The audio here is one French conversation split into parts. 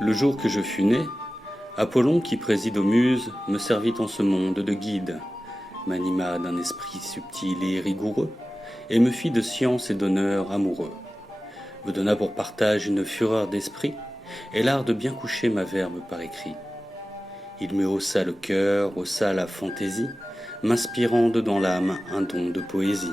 Le jour que je fus né, Apollon qui préside aux muses me servit en ce monde de guide, m'anima d'un esprit subtil et rigoureux, et me fit de science et d'honneur amoureux, me donna pour partage une fureur d'esprit, et l'art de bien coucher ma verbe par écrit. Il me haussa le cœur, haussa la fantaisie, m'inspirant dedans l'âme un don de poésie.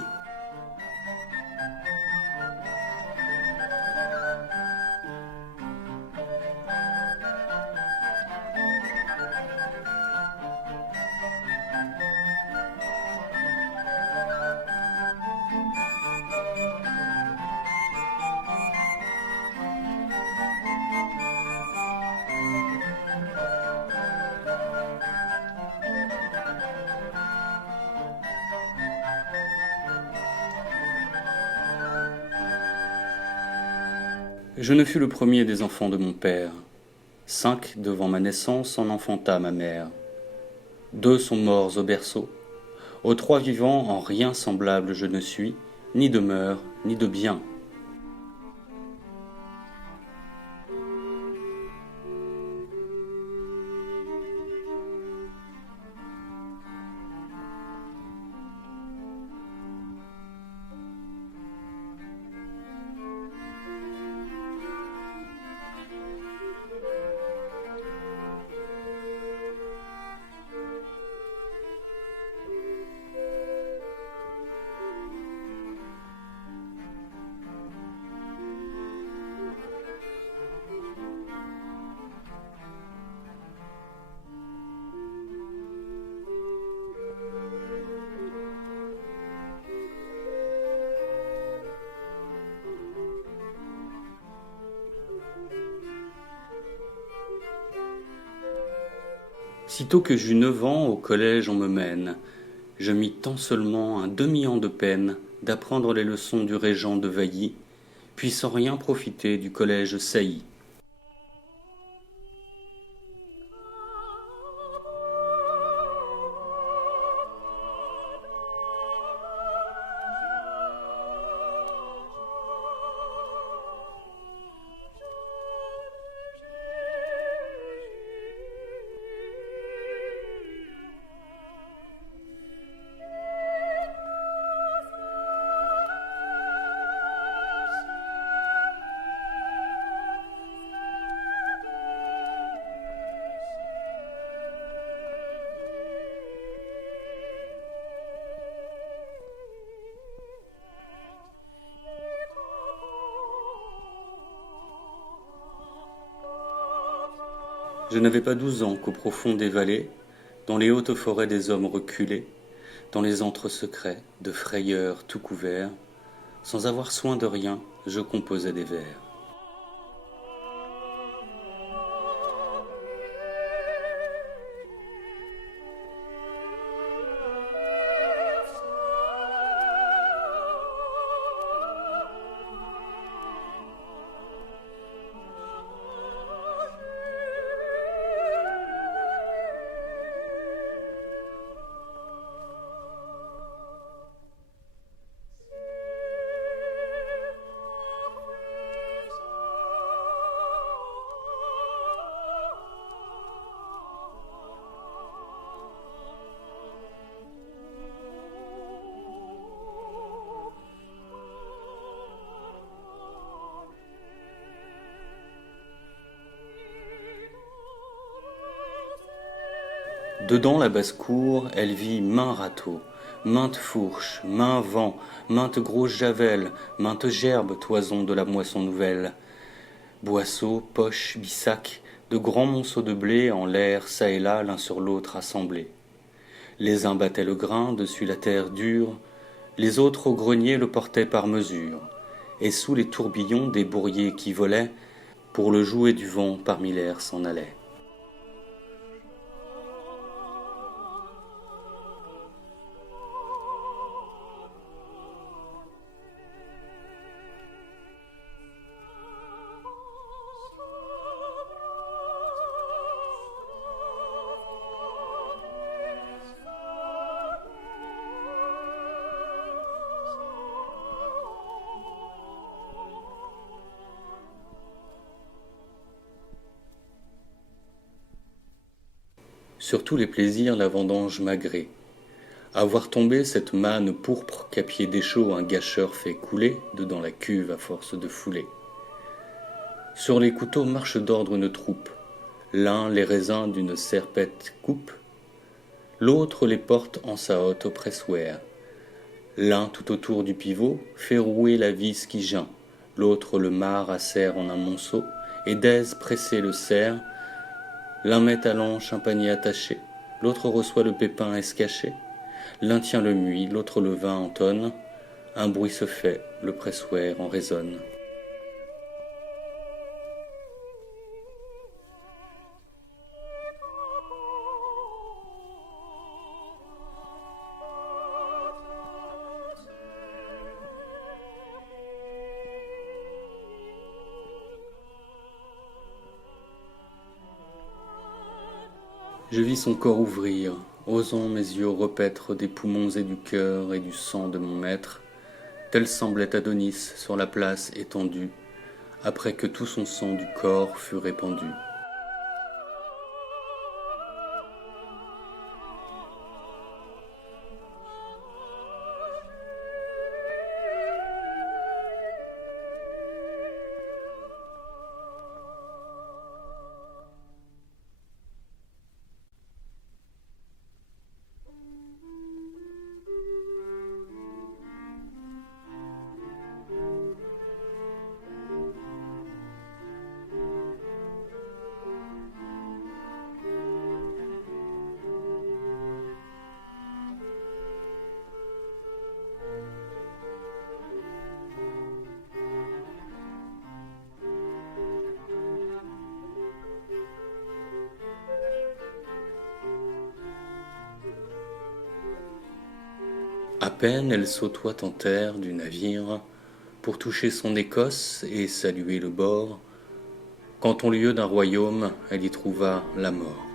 Je ne fus le premier des enfants de mon père. 5 devant ma naissance en enfanta ma mère. 2 sont morts au berceau. Aux 3 vivants en rien semblable je ne suis, ni de mœurs, ni de bien. Sitôt que j'eus 9 ans, au collège on me mène. Je mis tant seulement un demi-an de peine d'apprendre les leçons du régent de Vailly, puis sans rien profiter du collège Sailly. Je n'avais pas 12 ans qu'au profond des vallées, dans les hautes forêts des hommes reculés, dans les antres secrets, de frayeurs tout couverts, sans avoir soin de rien, je composais des vers. Dedans la basse-cour, elle vit maint râteau, mainte fourche, maint vent, mainte grosse javel, mainte gerbe toison de la moisson nouvelle. Boisseaux, poches, bissacs, de grands monceaux de blé en l'air çà et là l'un sur l'autre assemblés. Les uns battaient le grain dessus la terre dure, les autres au grenier le portaient par mesure, et sous les tourbillons des bourriers qui volaient, pour le jouet du vent parmi l'air s'en allaient. Sur tous les plaisirs la vendange magrée. À voir tomber cette manne pourpre qu'à pied d'échaud un gâcheur fait couler dedans la cuve à force de fouler. Sur les couteaux marche d'ordre une troupe. L'un les raisins d'une serpette coupe, l'autre les porte en sa hotte au pressoir. L'un tout autour du pivot fait rouer la vis qui geint, l'autre le marc acère en un monceau, et d'aise pressé le serre. L'un met à l'anche un panier attaché, l'autre reçoit le pépin escaché. L'un tient le muit, l'autre le vin entonne. Un bruit se fait, le pressoir en résonne. Je vis son corps ouvrir, osant mes yeux repaître des poumons et du cœur et du sang de mon maître, tel semblait Adonis sur la place étendue, après que tout son sang du corps fut répandu. À peine elle sautoit en terre du navire pour toucher son Écosse et saluer le bord, quand au lieu d'un royaume elle y trouva la mort.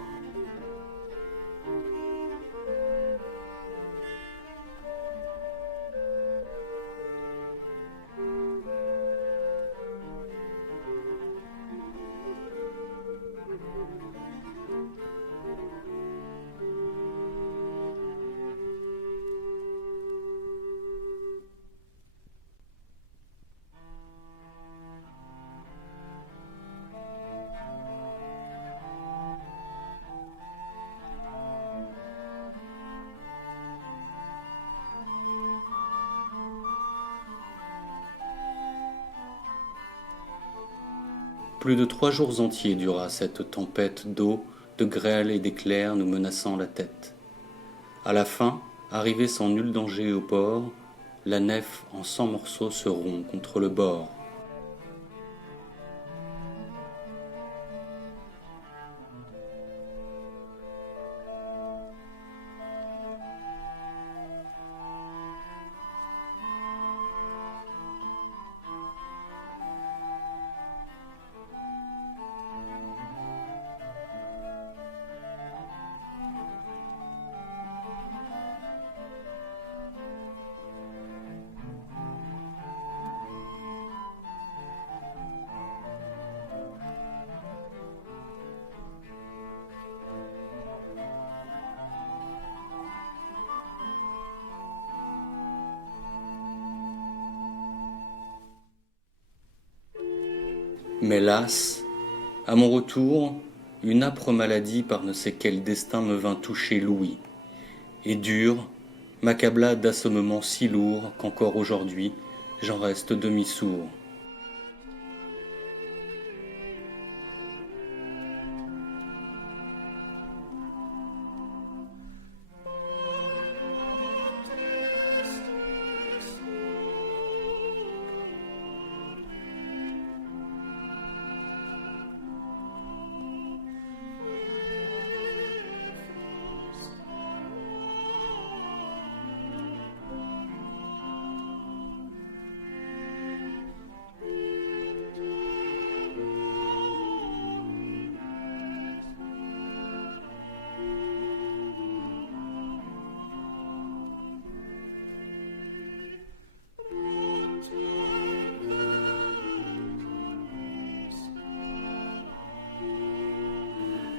Plus de 3 jours entiers dura cette tempête d'eau, de grêle et d'éclairs nous menaçant la tête. À la fin, arrivée sans nul danger au port, la nef en 100 morceaux se rompt contre le bord. Mais las, à mon retour, une âpre maladie par ne sais quel destin me vint toucher l'ouïe, et dure, m'accabla d'assommements si lourds qu'encore aujourd'hui j'en reste demi-sourd.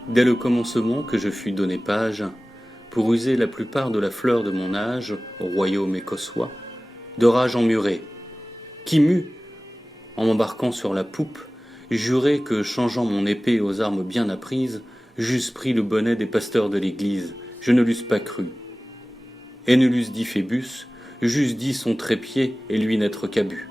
Dès le commencement que je fus donné page, pour user la plupart de la fleur de mon âge au royaume écossois, de rage emmurée, qui m'eût, en m'embarquant sur la poupe, juré que, changeant mon épée aux armes bien apprises, j'eusse pris le bonnet des pasteurs de l'église, je ne l'eusse pas cru. Et ne l'eusse dit Phébus, j'eusse dit son trépied et lui n'être qu'abus.